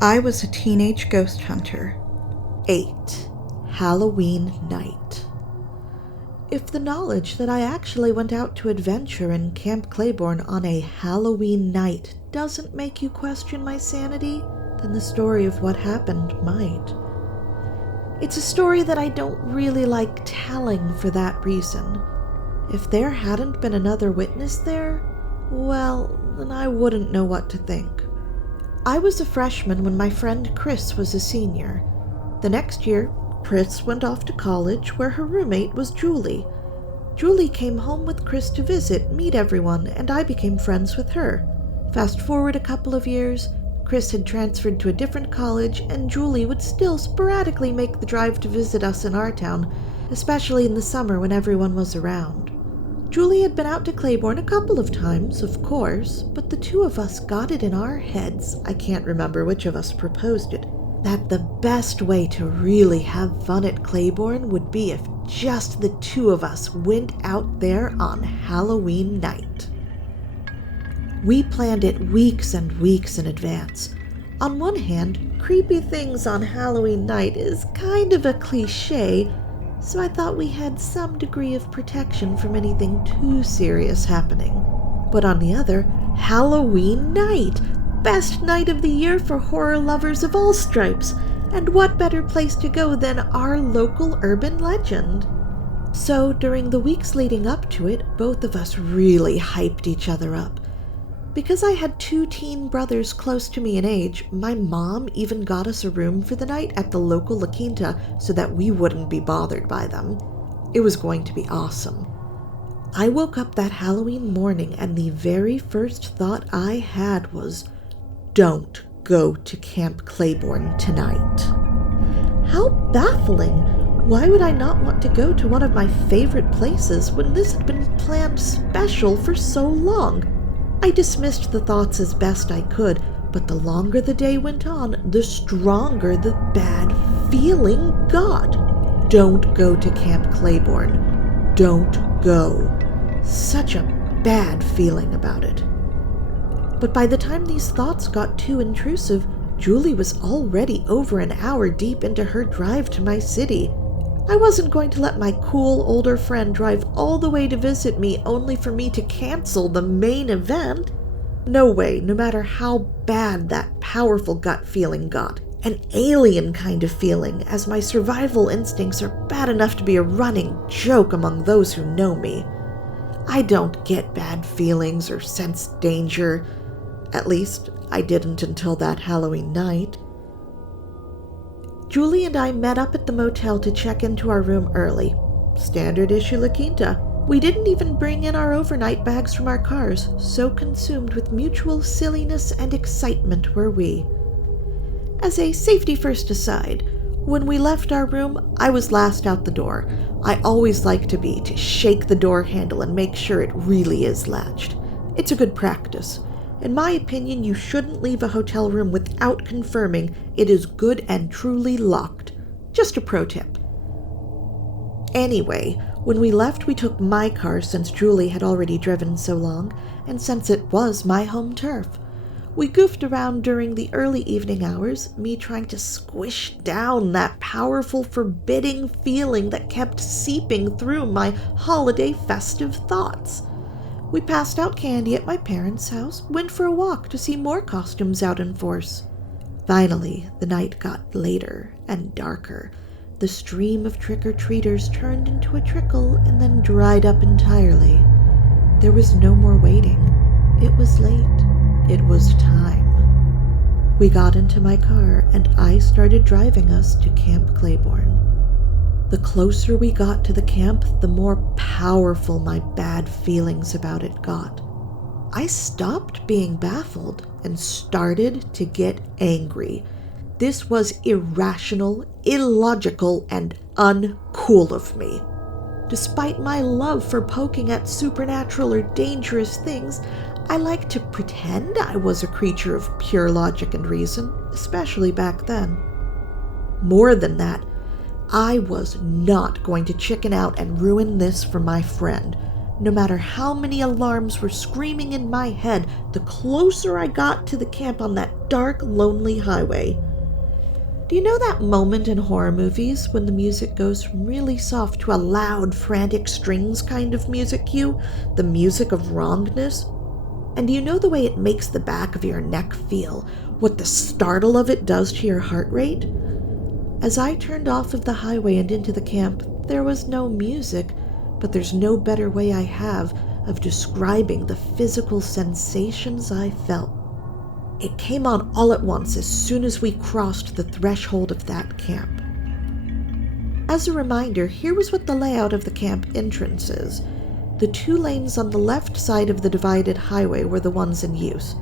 I was a teenage ghost hunter. 8. Halloween night. If the knowledge that I actually went out to adventure in Camp Claiborne on a Halloween night doesn't make you question my sanity, then the story of what happened might. It's a story that I don't really like telling for that reason. If there hadn't been another witness there, well, then I wouldn't know what to think. I was a freshman when my friend Chris was a senior. The next year, Chris went off to college where her roommate was Julie. Julie came home with Chris to visit, meet everyone, and I became friends with her. Fast forward a couple of years, Chris had transferred to a different college, and Julie would still sporadically make the drive to visit us in our town, especially in the summer when everyone was around. Julie had been out to Claiborne a couple of times, of course, but the two of us got it in our heads, I can't remember which of us proposed it, that the best way to really have fun at Claiborne would be if just the two of us went out there on Halloween night. We planned it weeks and weeks in advance. On one hand, creepy things on Halloween night is kind of a cliche, so I thought we had some degree of protection from anything too serious happening. But on the other, Halloween night! Best night of the year for horror lovers of all stripes, and what better place to go than our local urban legend? So during the weeks leading up to it, both of us really hyped each other up. Because I had 2 teen brothers close to me in age, my mom even got us a room for the night at the local La Quinta so that we wouldn't be bothered by them. It was going to be awesome. I woke up that Halloween morning and the very first thought I had was, don't go to Camp Claiborne tonight. How baffling! Why would I not want to go to one of my favorite places when this had been planned special for so long? I dismissed the thoughts as best I could, but the longer the day went on, the stronger the bad feeling got. Don't go to Camp Claiborne. Don't go. Such a bad feeling about it. But by the time these thoughts got too intrusive, Julie was already over an hour deep into her drive to my city. I wasn't going to let my cool older friend drive all the way to visit me only for me to cancel the main event. No way, no matter how bad that powerful gut feeling got. An alien kind of feeling, as my survival instincts are bad enough to be a running joke among those who know me. I don't get bad feelings or sense danger. At least, I didn't until that Halloween night. Julie and I met up at the motel to check into our room early. Standard issue La Quinta. We didn't even bring in our overnight bags from our cars, so consumed with mutual silliness and excitement were we. As a safety first aside, when we left our room, I was last out the door. I always like to shake the door handle and make sure it really is latched. It's a good practice. In my opinion, you shouldn't leave a hotel room without confirming it is good and truly locked. Just a pro tip. Anyway, when we left, we took my car since Julie had already driven so long, and since it was my home turf. We goofed around during the early evening hours, me trying to squish down that powerful, forbidding feeling that kept seeping through my holiday festive thoughts. We passed out candy at my parents' house, went for a walk to see more costumes out in force. Finally, the night got later and darker. The stream of trick-or-treaters turned into a trickle and then dried up entirely. There was no more waiting. It was late. It was time. We got into my car and I started driving us to Camp Claiborne. The closer we got to the camp, the more powerful my bad feelings about it got. I stopped being baffled and started to get angry. This was irrational, illogical, and uncool of me. Despite my love for poking at supernatural or dangerous things, I like to pretend I was a creature of pure logic and reason, especially back then. More than that, I was not going to chicken out and ruin this for my friend. No matter how many alarms were screaming in my head, the closer I got to the camp on that dark, lonely highway. Do you know that moment in horror movies when the music goes from really soft to a loud, frantic strings kind of music cue? The music of wrongness? And do you know the way it makes the back of your neck feel? What the startle of it does to your heart rate? As I turned off of the highway and into the camp, there was no music, but there's no better way I have of describing the physical sensations I felt. It came on all at once as soon as we crossed the threshold of that camp. As a reminder, here was what the layout of the camp entrance is. The 2 lanes on the left side of the divided highway were the ones in use.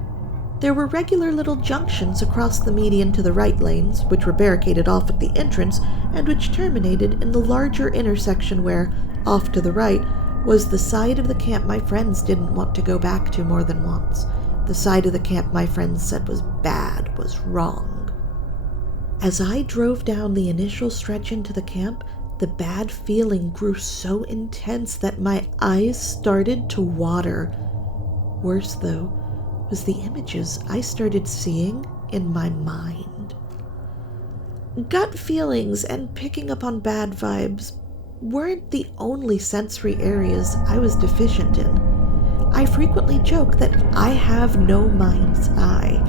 There were regular little junctions across the median to the right lanes, which were barricaded off at the entrance and which terminated in the larger intersection where, off to the right, was the side of the camp my friends didn't want to go back to more than once. The side of the camp my friends said was bad, was wrong. As I drove down the initial stretch into the camp, the bad feeling grew so intense that my eyes started to water. Worse, though, was the images I started seeing in my mind. Gut feelings and picking up on bad vibes weren't the only sensory areas I was deficient in. I frequently joke that I have no mind's eye.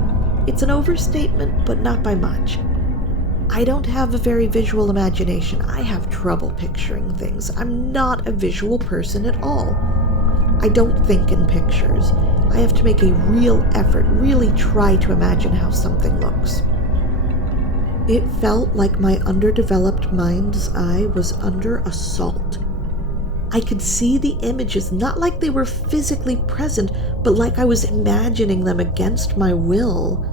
It's an overstatement, but not by much. I don't have a very visual imagination. I have trouble picturing things. I'm not a visual person at all. I don't think in pictures. I have to make a real effort, really try to imagine how something looks. It felt like my underdeveloped mind's eye was under assault. I could see the images, not like they were physically present, but like I was imagining them against my will.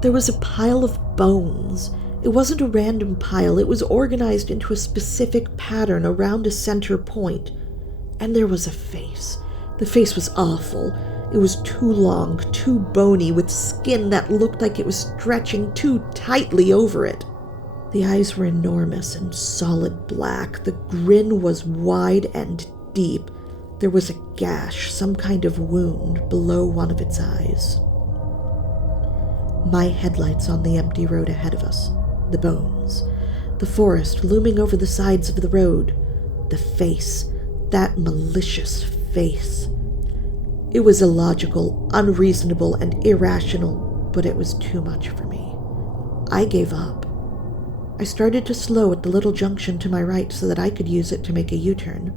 There was a pile of bones. It wasn't a random pile. It was organized into a specific pattern around a center point. And there was a face. The face was awful. It was too long, too bony, with skin that looked like it was stretching too tightly over it. The eyes were enormous and solid black. The grin was wide and deep. There was a gash, some kind of wound, below one of its eyes. My headlights on the empty road ahead of us. The bones. The forest looming over the sides of the road. The face. That malicious face. It was illogical, unreasonable, and irrational, but it was too much for me. I gave up. I started to slow at the little junction to my right so that I could use it to make a U-turn.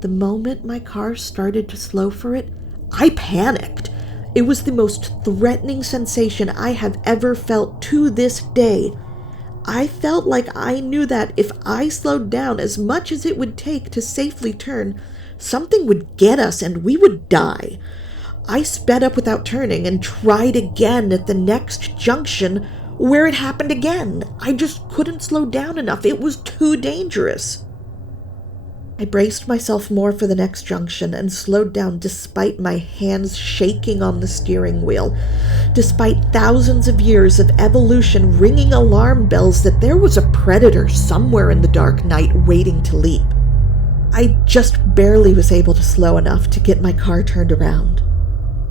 The moment my car started to slow for it, I panicked. It was the most threatening sensation I have ever felt to this day. I felt like I knew that if I slowed down as much as it would take to safely turn, something would get us and we would die. I sped up without turning and tried again at the next junction where it happened again. I just couldn't slow down enough. It was too dangerous. I braced myself more for the next junction and slowed down despite my hands shaking on the steering wheel, despite thousands of years of evolution ringing alarm bells that there was a predator somewhere in the dark night waiting to leap. I just barely was able to slow enough to get my car turned around.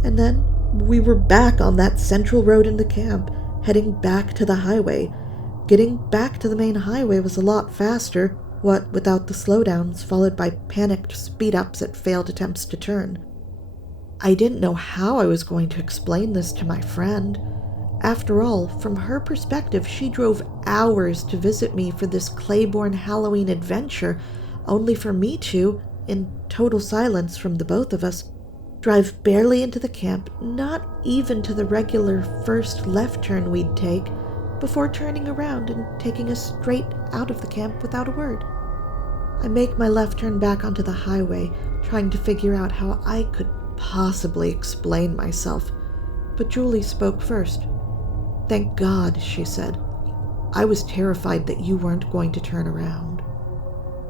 And then we were back on that central road in the camp, heading back to the highway. Getting back to the main highway was a lot faster, what without the slowdowns, followed by panicked speed-ups at failed attempts to turn. I didn't know how I was going to explain this to my friend. After all, from her perspective, she drove hours to visit me for this Claiborne Halloween adventure, only for me to, in total silence from the both of us, drive barely into the camp, not even to the regular first left turn we'd take, before turning around and taking us straight out of the camp without a word. I make my left turn back onto the highway, trying to figure out how I could possibly explain myself, but Julie spoke first. "Thank God," she said. "I was terrified that you weren't going to turn around."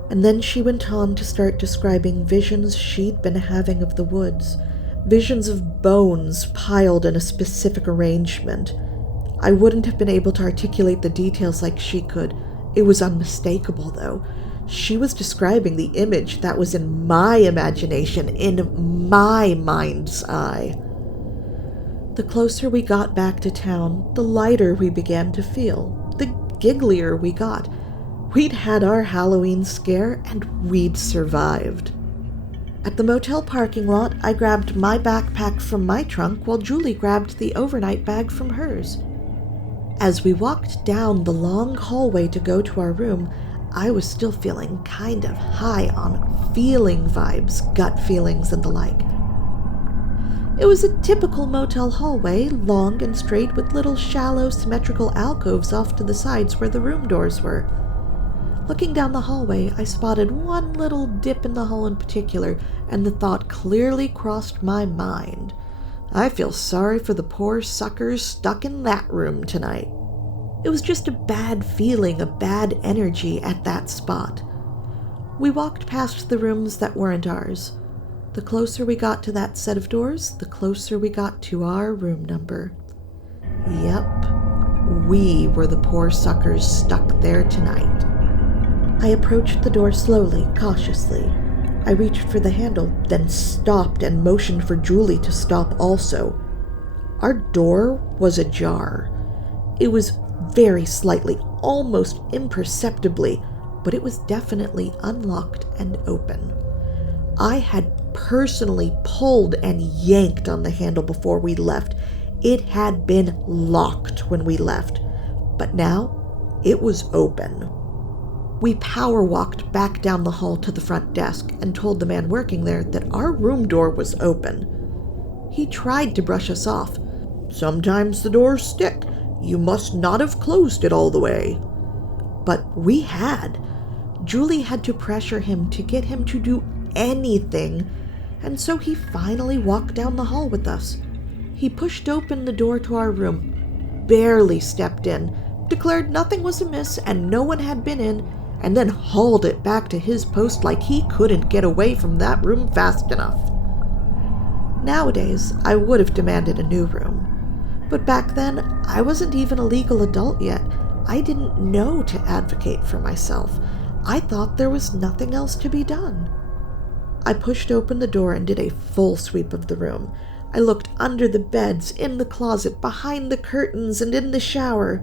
And then she went on to start describing visions she'd been having of the woods, visions of bones piled in a specific arrangement. I wouldn't have been able to articulate the details like she could. It was unmistakable, though. She was describing the image that was in my imagination, in my mind's eye. The closer we got back to town, the lighter we began to feel, the gigglier we got. We'd had our Halloween scare, and we'd survived. At the motel parking lot, I grabbed my backpack from my trunk while Julie grabbed the overnight bag from hers. As we walked down the long hallway to go to our room, I was still feeling kind of high on feeling vibes, gut feelings, and the like. It was a typical motel hallway, long and straight with little shallow symmetrical alcoves off to the sides where the room doors were. Looking down the hallway, I spotted one little dip in the hall in particular, and the thought clearly crossed my mind. I feel sorry for the poor suckers stuck in that room tonight. It was just a bad feeling, a bad energy at that spot. We walked past the rooms that weren't ours. The closer we got to that set of doors, the closer we got to our room number. Yep, we were the poor suckers stuck there tonight. I approached the door slowly, cautiously. I reached for the handle, then stopped and motioned for Julie to stop also. Our door was ajar. It was very slightly, almost imperceptibly, but it was definitely unlocked and open. I had personally pulled and yanked on the handle before we left. It had been locked when we left, but now it was open. We power walked back down the hall to the front desk and told the man working there that our room door was open. He tried to brush us off. "Sometimes the doors stick. You must not have closed it all the way." But we had. Julie had to pressure him to get him to do anything, and so he finally walked down the hall with us. He pushed open the door to our room, barely stepped in, declared nothing was amiss and no one had been in, and then hauled it back to his post like he couldn't get away from that room fast enough. Nowadays, I would have demanded a new room. But back then, I wasn't even a legal adult yet. I didn't know to advocate for myself. I thought there was nothing else to be done. I pushed open the door and did a full sweep of the room. I looked under the beds, in the closet, behind the curtains, and in the shower.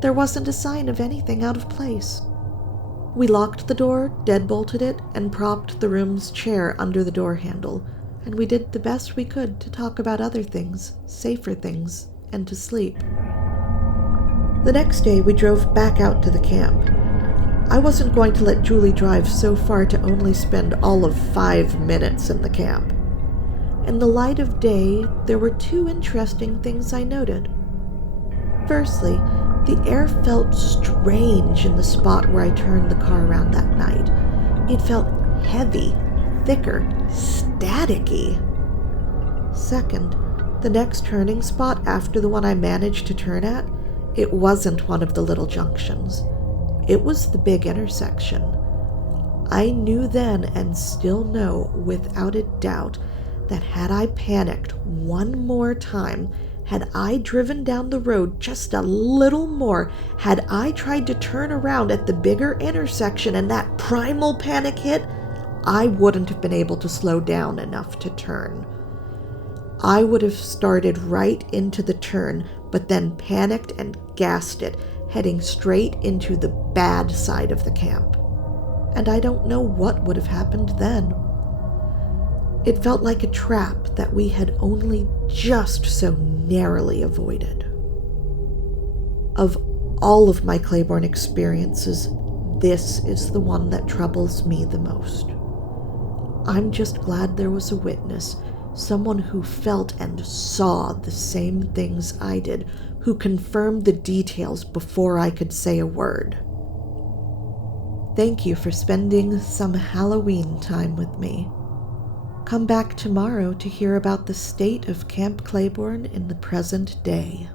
There wasn't a sign of anything out of place. We locked the door, deadbolted it, and propped the room's chair under the door handle, and we did the best we could to talk about other things, safer things, and to sleep. The next day, we drove back out to the camp. I wasn't going to let Julie drive so far to only spend all of 5 minutes in the camp. In the light of day, there were 2 interesting things I noted. Firstly, the air felt strange in the spot where I turned the car around that night. It felt heavy, thicker, staticky. Second, the next turning spot after the one I managed to turn at, it wasn't one of the little junctions. It was the big intersection. I knew then and still know without a doubt that had I panicked one more time, had I driven down the road just a little more, had I tried to turn around at the bigger intersection and that primal panic hit, I wouldn't have been able to slow down enough to turn. I would have started right into the turn, but then panicked and gassed it, heading straight into the bad side of the camp. And I don't know what would have happened then. It felt like a trap that we had only just so narrowly avoided. Of all of my Claiborne experiences, this is the one that troubles me the most. I'm just glad there was a witness, someone who felt and saw the same things I did, who confirmed the details before I could say a word. Thank you for spending some Halloween time with me. Come back tomorrow to hear about the state of Camp Claiborne in the present day.